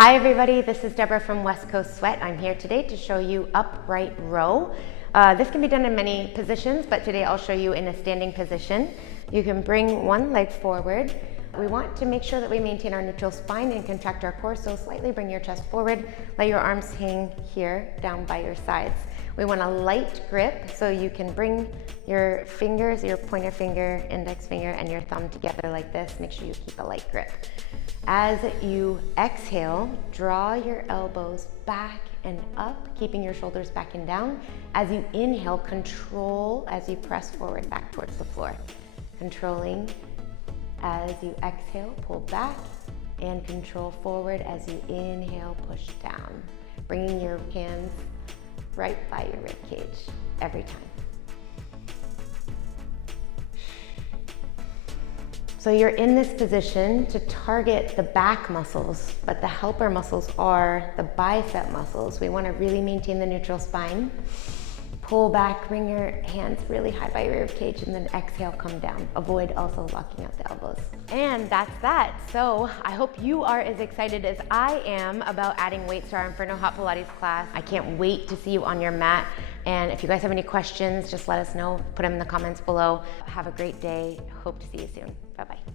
Hi everybody, this is Debra from West Coast Sweat. I'm here today to show you upright row. This can be done in many positions, but today I'll show you in a standing position. You can bring one leg forward. We want to make sure that we maintain our neutral spine and contract our core, so slightly bring your chest forward, let your arms hang here down by your sides. We want a light grip, so you can bring your fingers, your pointer finger, index finger, and your thumb together like this. Make sure you keep a light grip. As you exhale, draw your elbows back and up, keeping your shoulders back and down. As you inhale, control as you press forward back towards the floor. Controlling as you exhale, pull back and control forward as you inhale, push down. Bringing your hands right by your rib cage every time. So you're in this position to target the back muscles, but the helper muscles are the bicep muscles. We want to really maintain the neutral spine. Pull back, bring your hands really high by your rib cage, and then exhale, come down. Avoid also locking out the elbows. And that's that. So I hope you are as excited as I am about adding weights to our Inferno Hot Pilates class. I can't wait to see you on your mat. And if you guys have any questions, just let us know. Put them in the comments below. Have a great day. Hope to see you soon. Bye-bye.